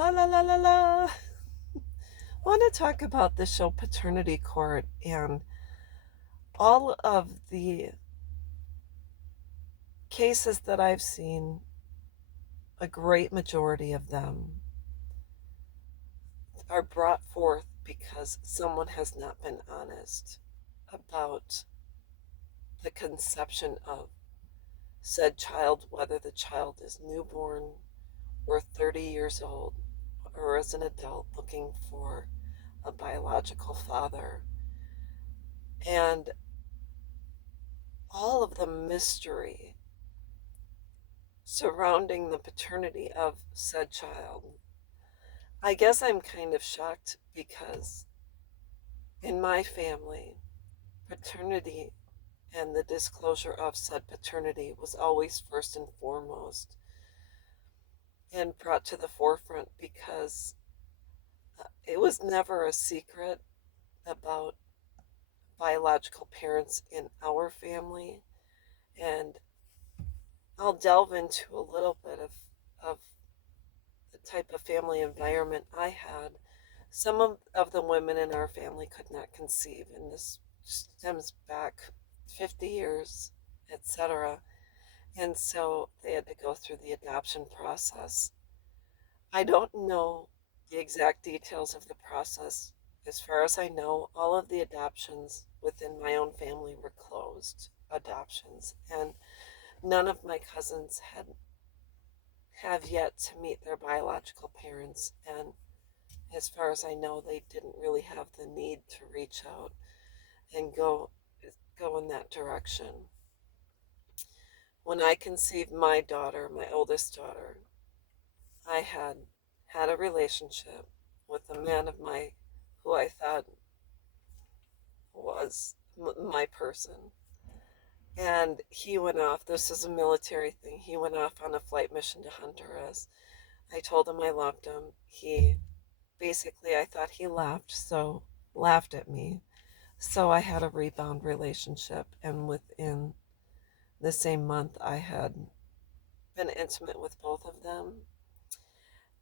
La la la la la. I want to talk about the show Paternity Court and all of the cases that I've seen. A great majority of them are brought forth because someone has not been honest about the conception of said child, whether the child is newborn or 30 years old or as an adult looking for a biological father. And all of the mystery surrounding the paternity of said child. I guess I'm kind of shocked because in my family, paternity and the disclosure of said paternity was always first and foremost and brought to the forefront because it was never a secret about biological parents in our family. And I'll delve into a little bit of the type of family environment I had. Some of the women in our family could not conceive, and this stems back 50 years, etc. And so they had to go through the adoption process. I don't know the exact details of the process. As far as I know, all of the adoptions within my own family were closed adoptions, and none of my cousins have yet to meet their biological parents. And as far as I know, they didn't really have the need to reach out and go in that direction. When I conceived my daughter, my oldest daughter, I had a relationship with a man of my who I thought was my person. And he went off. This is a military thing. He went off on a flight mission to Honduras. I told him I loved him. He basically, I thought he laughed at me. So I had a rebound relationship, and within the same month, I had been intimate with both of them.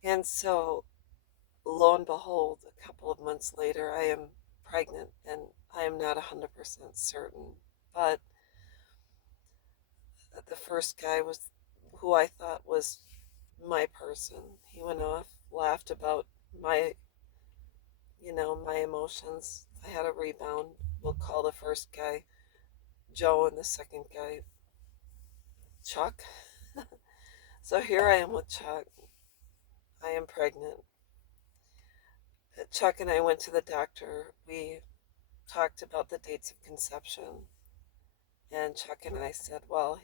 And so, lo and behold, a couple of months later, I am pregnant, and I am not 100% certain. But the first guy was who I thought was my person. He went off, laughed about my, my emotions. I had a rebound. We'll call the first guy Joe and the second guy Chuck. So here I am with Chuck. I am pregnant. Chuck and I went to the doctor. We talked about the dates of conception. And Chuck and I said, well,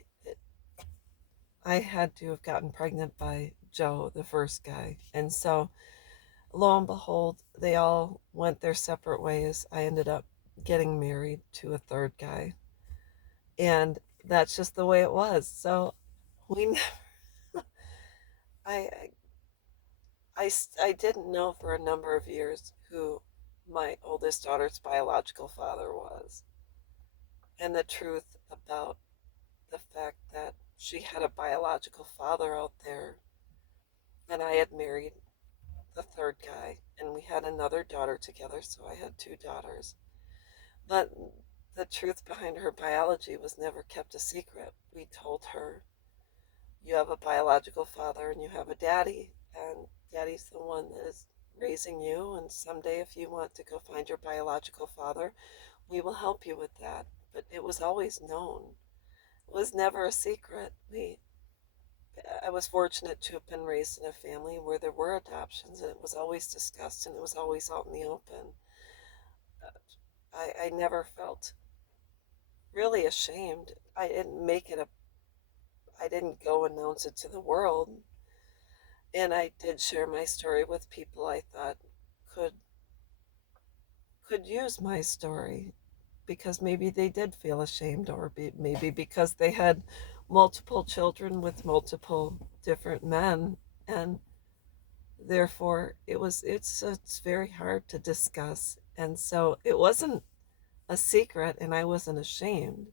I had to have gotten pregnant by Joe, the first guy. And so, lo and behold, they all went their separate ways. I ended up getting married to a third guy. And that's just the way it was. So, we, I, I didn't know for a number of years who my oldest daughter's biological father was. And the truth about the fact that she had a biological father out there, and I had married the third guy, and we had another daughter together, so I had two daughters. But the truth behind her biology was never kept a secret. We told her, you have a biological father and you have a daddy, and daddy's the one that is raising you, and someday if you want to go find your biological father, we will help you with that. But it was always known. It was never a secret. I was fortunate to have been raised in a family where there were adoptions, and it was always discussed, and it was always out in the open. I never felt really ashamed. I didn't go announce it to the world. And I did share my story with people I thought could could use my story because maybe they did feel ashamed, or maybe because they had multiple children with multiple different men, and therefore it's very hard to discuss. And so it wasn't a secret, and I wasn't ashamed,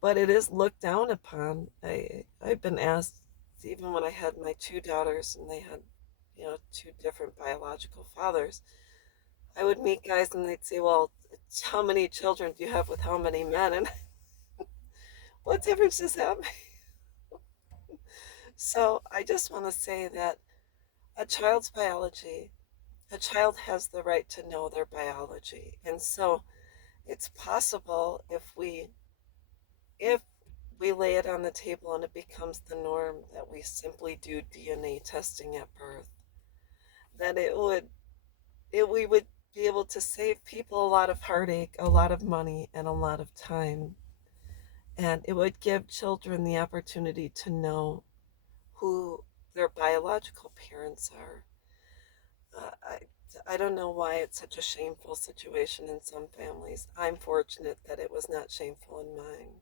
but it is looked down upon. I've been asked, even when I had my two daughters and they had two different biological fathers. I would meet guys and they'd say, well, how many children do you have with how many men? And what difference does that make? So I just want to say that a child's biology, a child has the right to know their biology. And so it's possible if we lay it on the table and it becomes the norm that we simply do DNA testing at birth, then we would be able to save people a lot of heartache, a lot of money, and a lot of time. And it would give children the opportunity to know who their biological parents are. I don't know why it's such a shameful situation in some families. I'm fortunate that it was not shameful in mine.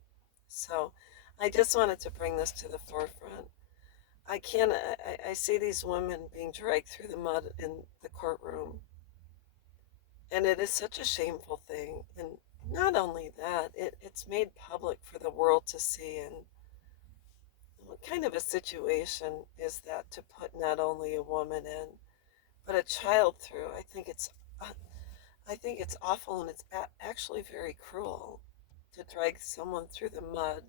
So I just wanted to bring this to the forefront. I see these women being dragged through the mud in the courtroom, and it is such a shameful thing. And not only that, it's made public for the world to see. And what kind of a situation is that to put not only a woman in, but a child through? I think it's awful, and it's actually very cruel to drag someone through the mud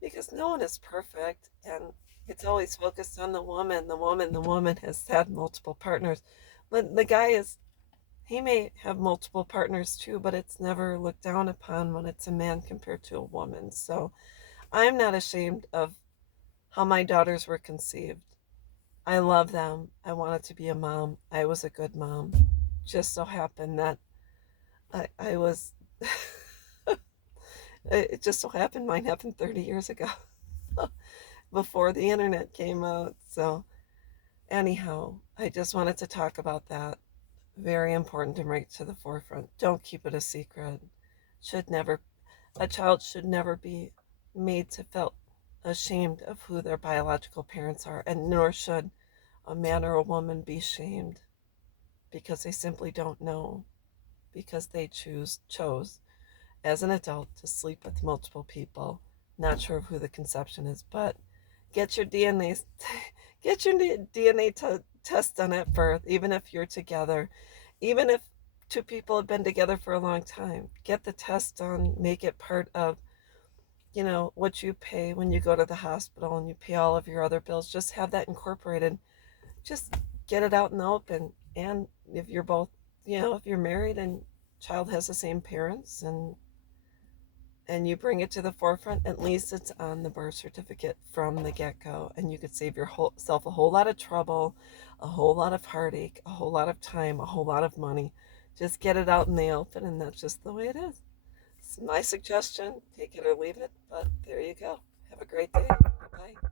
because no one is perfect, and it's always focused on the woman. The woman has had multiple partners, but the guy is he may have multiple partners too, but it's never looked down upon when it's a man compared to a woman. So I'm not ashamed of how my daughters were conceived. I love them. I wanted to be a mom. I was a good mom. Just so happened that I was, it just so happened mine happened 30 years ago before the internet came out. So, anyhow, I just wanted to talk about that. Very important to bring it to the forefront. Don't keep it a secret. Should never, a child should never be made to feel ashamed of who their biological parents are, and nor should a man or a woman be shamed because they simply don't know, because they chose as an adult to sleep with multiple people. Not sure of who the conception is, but get your DNA get your DNA test done at birth, even if you're together, even if two people have been together for a long time. Get the test done, make it part of what you pay when you go to the hospital and you pay all of your other bills. Just have that incorporated. Just get it out in the open. And if you're both, if you're married and child has the same parents, and you bring it to the forefront, at least it's on the birth certificate from the get-go, and you could save yourself a whole lot of trouble, a whole lot of heartache, a whole lot of time, a whole lot of money. Just get it out in the open, and that's just the way it is. It's my suggestion. Take it or leave it, but there you go. Have a great day. Bye-bye.